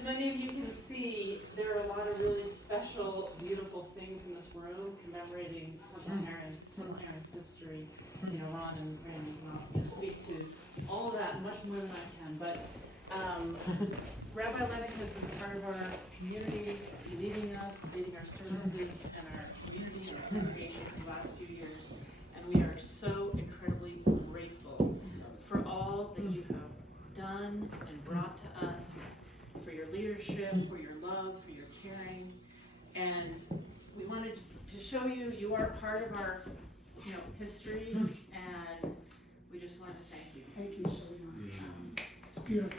as many of you can see, there are a lot of really special, beautiful things in this room commemorating Temple Aaron's history. You know, Ron and Randy will speak to all of that, much more than I can. But Rabbi Lennick has been part of our community, leading us, leading our services and our community and our congregation for the last few years. And we are so incredibly grateful for all that you have done and brought to us, for your leadership, for your love, for your caring. And we wanted to show you, you are part of our history, and we just want to thank you. Thank you so much. It's beautiful.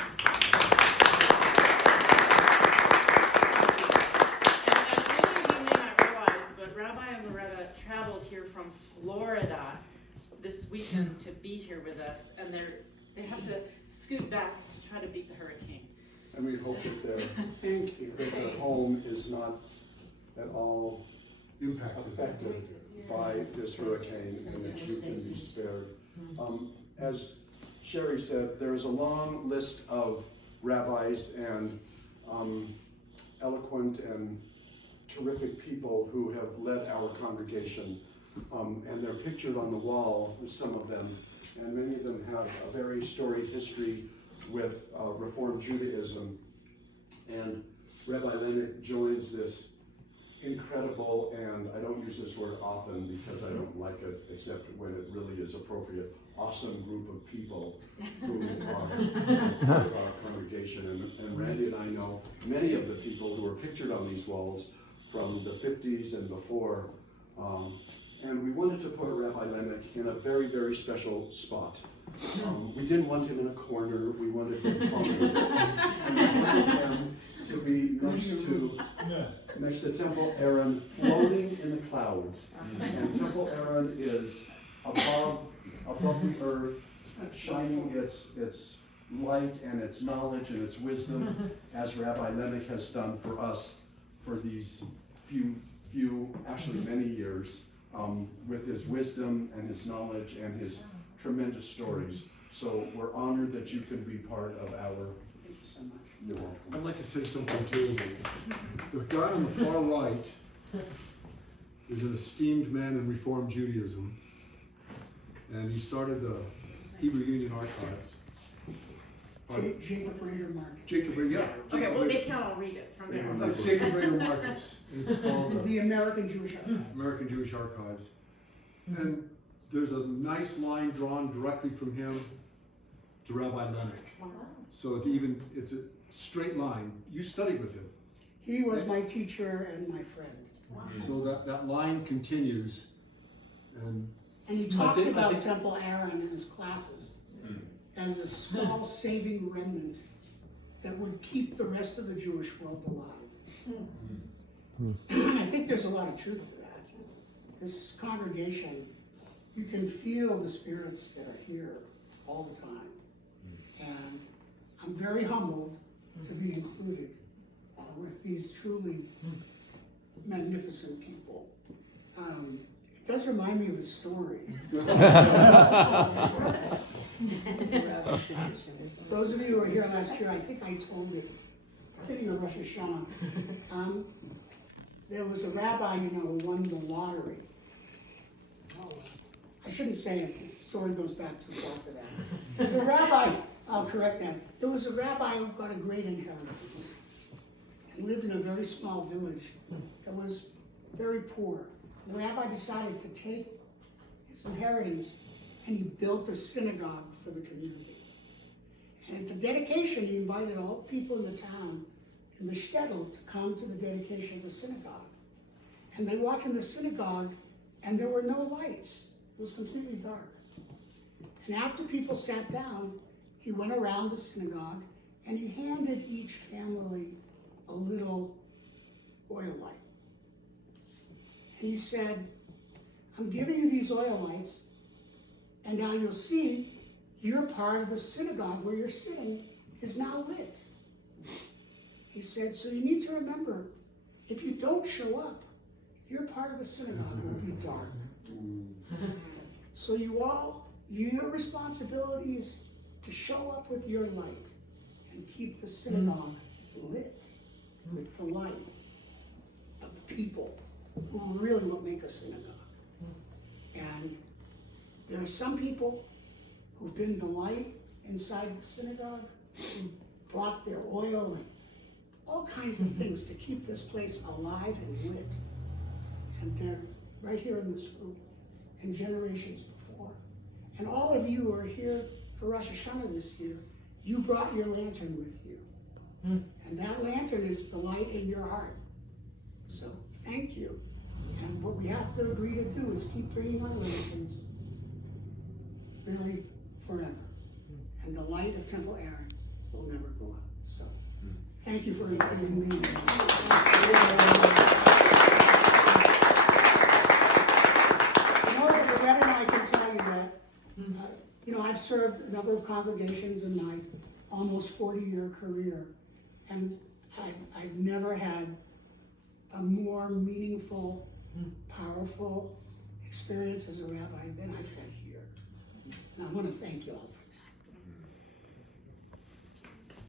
And many of you may not realize, but Rabbi and Loretta traveled here from Florida this weekend to be here with us, and they have to scoot back to try to beat the hurricane. And we hope that Thank you. their home is not at all affected by this hurricane, and that you can be spared. As Sherry said, there is a long list of rabbis and eloquent and terrific people who have led our congregation, and they're pictured on the wall, some of them, and many of them have a very storied history with Reform Judaism. And Rabbi Lennick joins this incredible, and I don't use this word often because I don't like it except when it really is appropriate, awesome group of people who are part of our congregation. And Randy and I know many of the people who are pictured on these walls from the 50s and before. And we wanted to put Rabbi Lennick in a very, very special spot. We didn't want him in a corner, we wanted him prominent. And we wanted him to be next to Temple Aaron, floating in the clouds. And Temple Aaron is above the earth, shining its light and its knowledge and its wisdom, as Rabbi Lennick has done for us for these actually many years, with his wisdom and his knowledge and his tremendous stories. So we're honored that you can be part of our. Thank you so much. You're welcome. I'd like to say something too. The guy on the far right is an esteemed man in Reform Judaism, and he started the Hebrew Union Archives. Jacob Rader Marcus. Jacob Rader, yeah. Okay, well, they can all read it from there. It's Jacob Rader Marcus, and it's called The American Jewish Archives. American Jewish Archives. And there's a nice line drawn directly from him to Rabbi Lennick. Wow. So it's a straight line. You studied with him. He was my teacher and my friend. Wow. So that line continues. And And he talked I about think- Temple Aaron in his classes as a small saving remnant that would keep the rest of the Jewish world alive. And I think there's a lot of truth to that. This congregation, you can feel the spirits that are here all the time. And I'm very humbled to be included with these truly magnificent people. It does remind me of a story. Those of you who were here last year, I think I told it, thinking of Rosh Hashana. There was a rabbi, who won the lottery. I shouldn't say it, this story goes back too far for that. There's a rabbi, I'll correct that. There was a rabbi who got a great inheritance and lived in a very small village that was very poor. The rabbi decided to take his inheritance and he built a synagogue for the community. And at the dedication, he invited all the people in the town, in the shtetl, to come to the dedication of the synagogue. And they walked in the synagogue and there were no lights. It was completely dark. And after people sat down, he went around the synagogue and he handed each family a little oil light. And he said, I'm giving you these oil lights, and now you'll see your part of the synagogue where you're sitting is now lit. He said, so you need to remember, if you don't show up, your part of the synagogue will be dark. So your responsibility is to show up with your light and keep the synagogue lit. the light of the people who are really what make a synagogue. And there are some people who've been the light inside the synagogue, who brought their oil and all kinds of things to keep this place alive and lit. And they're right here in this room, and generations before. And all of you who are here for Rosh Hashana this year, you brought your lantern with you. And that lantern is the light in your heart. So thank you. And what we have to agree to do is keep bringing our lanterns really forever. And the light of Temple Aaron will never go out. So thank you for inviting me. Red and I can tell you that, I've served a number of congregations in my almost 40-year career, and I've never had a more meaningful, powerful experience as a rabbi than I've had here. And I want to thank you all for